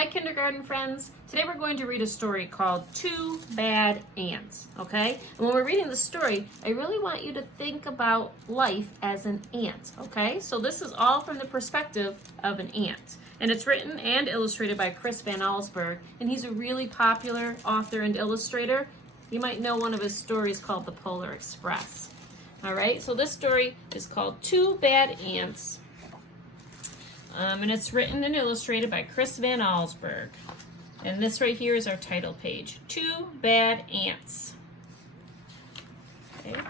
Hi, kindergarten friends. Today we're going to read a story called Two Bad Ants, okay? And when we're reading the story, I really want you to think about life as an ant, okay? So this is all from the perspective of an ant. And it's written and illustrated by Chris Van Allsburg, and he's a really popular author and illustrator. You might know one of his stories called The Polar Express. All right, so this story is called Two Bad Ants. And it's written and illustrated by Chris Van Allsburg. And this right here is our title page, Two Bad Ants. Okay.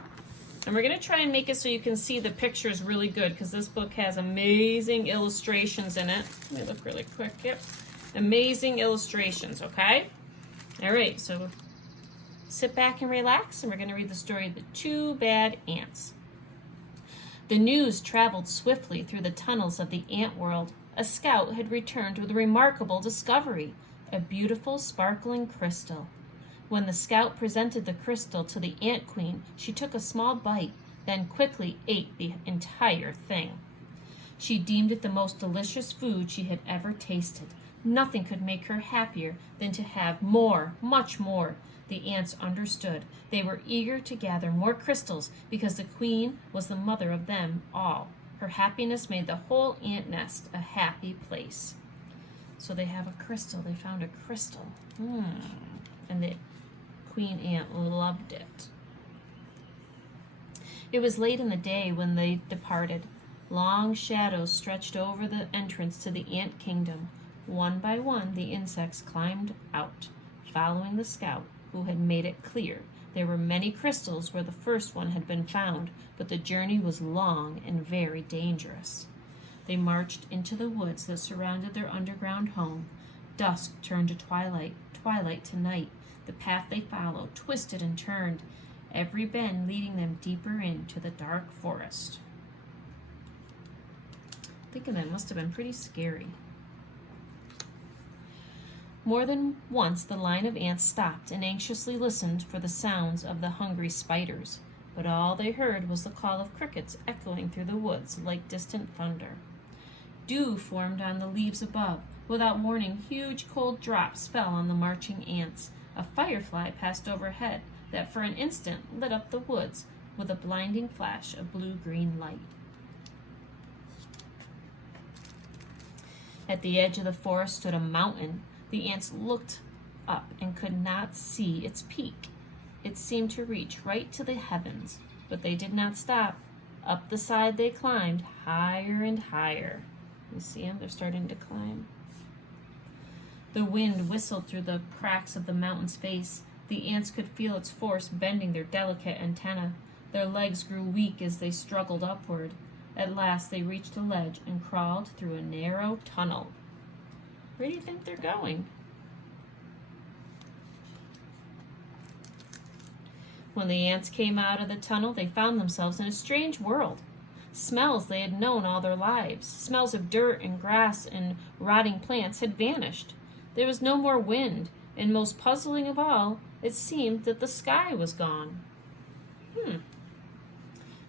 And we're going to try and make it so you can see the pictures really good because this book has amazing illustrations in it. Let me look really quick. Yep. Amazing illustrations, okay? All right, so sit back and relax, and we're going to read the story of the Two Bad Ants. The news traveled swiftly through the tunnels of the ant world. A scout had returned with a remarkable discovery, a beautiful sparkling crystal. When the scout presented the crystal to the ant queen, she took a small bite, then quickly ate the entire thing. She deemed it the most delicious food she had ever tasted. Nothing could make her happier than to have more, much more. The ants understood. They were eager to gather more crystals because the queen was the mother of them all. Her happiness made the whole ant nest a happy place. So they have a crystal. They found a crystal. And the queen ant loved it. It was late in the day when they departed. Long shadows stretched over the entrance to the ant kingdom. One by one, the insects climbed out, following the scout, who had made it clear there were many crystals where the first one had been found, but the journey was long and very dangerous. They marched into the woods that surrounded their underground home. Dusk turned to twilight, twilight to night. The path they followed twisted and turned, every bend leading them deeper into the dark forest. Thinking that must have been pretty scary. More than once the line of ants stopped and anxiously listened for the sounds of the hungry spiders, but all they heard was the call of crickets echoing through the woods like distant thunder. Dew formed on the leaves above. Without warning, huge cold drops fell on the marching ants. A firefly passed overhead that for an instant lit up the woods with a blinding flash of blue-green light. At the edge of the forest stood a mountain. The ants looked up and could not see its peak. It seemed to reach right to the heavens, but they did not stop. Up the side they climbed, higher and higher. You see them? They're starting to climb. The wind whistled through the cracks of the mountain's face. The ants could feel its force bending their delicate antennae. Their legs grew weak as they struggled upward. At last they reached a ledge and crawled through a narrow tunnel. Where do you think they're going? When the ants came out of the tunnel, they found themselves in a strange world. Smells they had known all their lives, smells of dirt and grass and rotting plants, had vanished. There was no more wind, and most puzzling of all, it seemed that the sky was gone.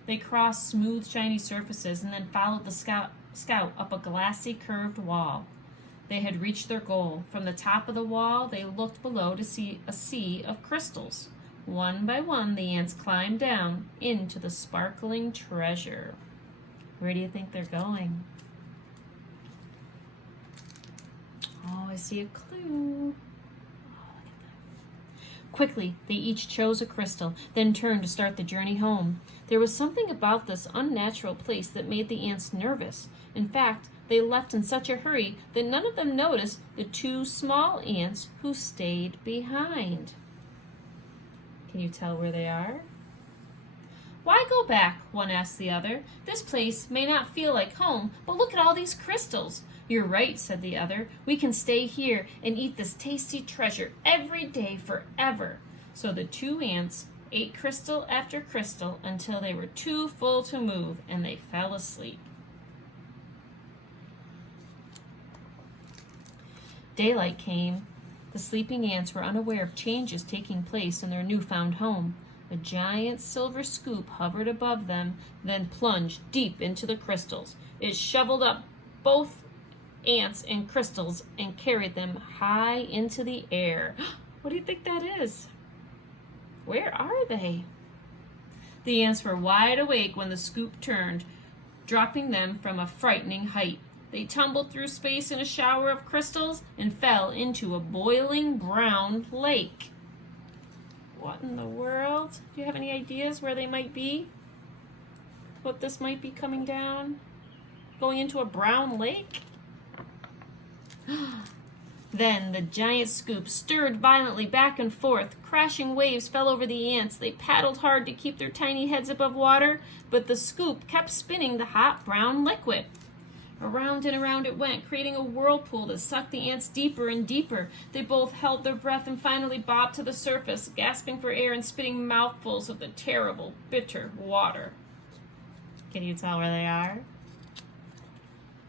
They crossed smooth, shiny surfaces and then followed the scout up a glassy, curved wall. They had reached their goal. From the top of the wall, they looked below to see a sea of crystals. One by one, the ants climbed down into the sparkling treasure. Where do you think they're going? Oh, I see a clue. Oh, look at that. Quickly, they each chose a crystal, then turned to start the journey home. There was something about this unnatural place that made the ants nervous. In fact, they left in such a hurry that none of them noticed the two small ants who stayed behind. Can you tell where they are? Why go back? One asked the other. This place may not feel like home, but look at all these crystals. You're right, said the other. We can stay here and eat this tasty treasure every day forever. So the two ants ate crystal after crystal until they were too full to move, and they fell asleep. Daylight came. The sleeping ants were unaware of changes taking place in their newfound home. A giant silver scoop hovered above them, then plunged deep into the crystals. It shoveled up both ants and crystals and carried them high into the air. What do you think that is? Where are they? The ants were wide awake when the scoop turned, dropping them from a frightening height. They tumbled through space in a shower of crystals and fell into a boiling brown lake. What in the world? Do you have any ideas where they might be? What this might be coming down? Going into a brown lake? Then the giant scoop stirred violently back and forth. Crashing waves fell over the ants. They paddled hard to keep their tiny heads above water, but the scoop kept spinning the hot brown liquid. Around and around it went, creating a whirlpool that sucked the ants deeper and deeper. They both held their breath and finally bobbed to the surface, gasping for air and spitting mouthfuls of the terrible, bitter water. Can you tell where they are?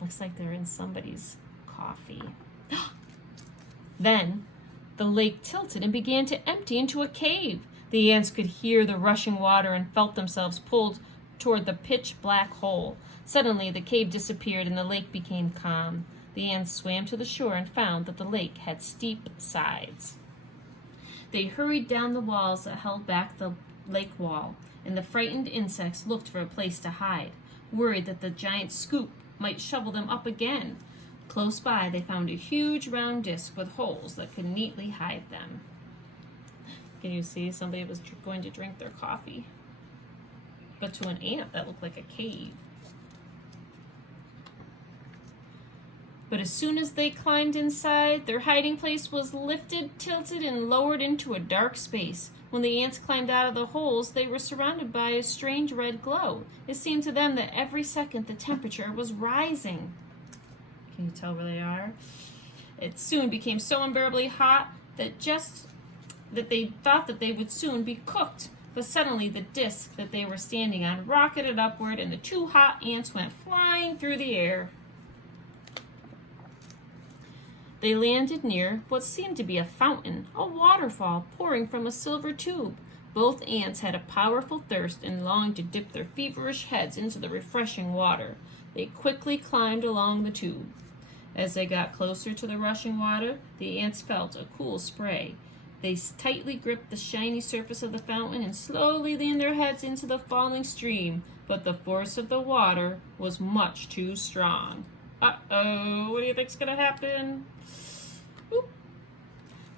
Looks like they're in somebody's coffee. Then the lake tilted and began to empty into a cave. The ants could hear the rushing water and felt themselves pulled toward the pitch-black hole. Suddenly the cave disappeared and the lake became calm. The ants swam to the shore and found that the lake had steep sides. They hurried down the walls that held back the lake wall, and the frightened insects looked for a place to hide, worried that the giant scoop might shovel them up again. Close by, they found a huge round disc with holes that could neatly hide them. Can you see? Somebody was going to drink their coffee. But to an ant, that looked like a cave. But as soon as they climbed inside, their hiding place was lifted, tilted, and lowered into a dark space. When the ants climbed out of the holes, they were surrounded by a strange red glow. It seemed to them that every second the temperature was rising. Can you tell where they are? It soon became so unbearably hot that they thought that they would soon be cooked. But suddenly the disc that they were standing on rocketed upward, and the two hot ants went flying through the air. They landed near what seemed to be a fountain, a waterfall pouring from a silver tube. Both ants had a powerful thirst and longed to dip their feverish heads into the refreshing water. They quickly climbed along the tube. As they got closer to the rushing water, the ants felt a cool spray. They tightly gripped the shiny surface of the fountain and slowly leaned their heads into the falling stream, but the force of the water was much too strong. Uh-oh, what do you think's gonna happen? Oop.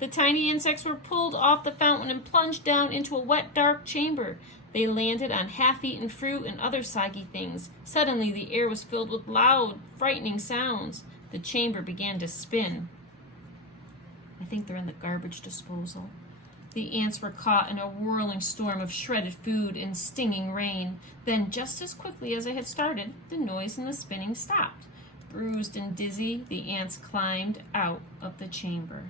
The tiny insects were pulled off the fountain and plunged down into a wet, dark chamber. They landed on half-eaten fruit and other soggy things. Suddenly, the air was filled with loud, frightening sounds. The chamber began to spin. I think they're in the garbage disposal. The ants were caught in a whirling storm of shredded food and stinging rain. Then, just as quickly as it had started, the noise and the spinning stopped. Bruised and dizzy, the ants climbed out of the chamber.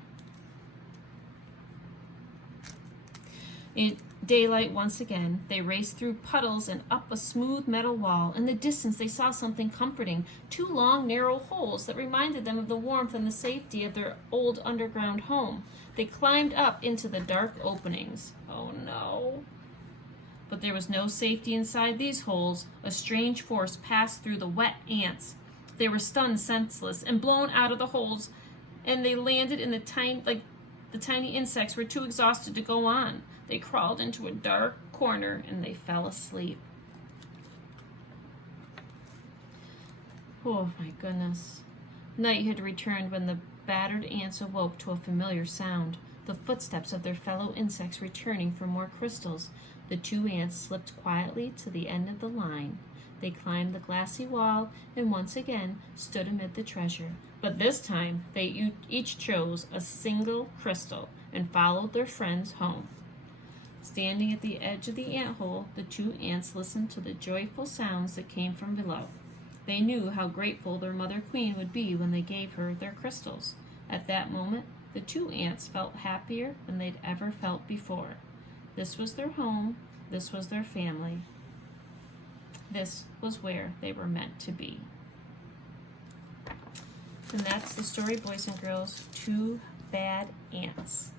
In daylight once again, they raced through puddles and up a smooth metal wall. In the distance, they saw something comforting, two long, narrow holes that reminded them of the warmth and the safety of their old underground home. They climbed up into the dark openings. Oh no. But there was no safety inside these holes. A strange force passed through the wet ants. They were stunned senseless and blown out of the holes, and they landed in the tiny insects were too exhausted to go on. They crawled into a dark corner and they fell asleep. Oh my goodness. Night had returned when the battered ants awoke to a familiar sound, the footsteps of their fellow insects returning for more crystals. The two ants slipped quietly to the end of the line. They climbed the glassy wall and once again stood amid the treasure. But this time they each chose a single crystal and followed their friends home. Standing at the edge of the ant hole, the two ants listened to the joyful sounds that came from below. They knew how grateful their mother queen would be when they gave her their crystals. At that moment, the two ants felt happier than they'd ever felt before. This was their home. This was their family. This was where they were meant to be. And that's the story, boys and girls, Two Bad Ants.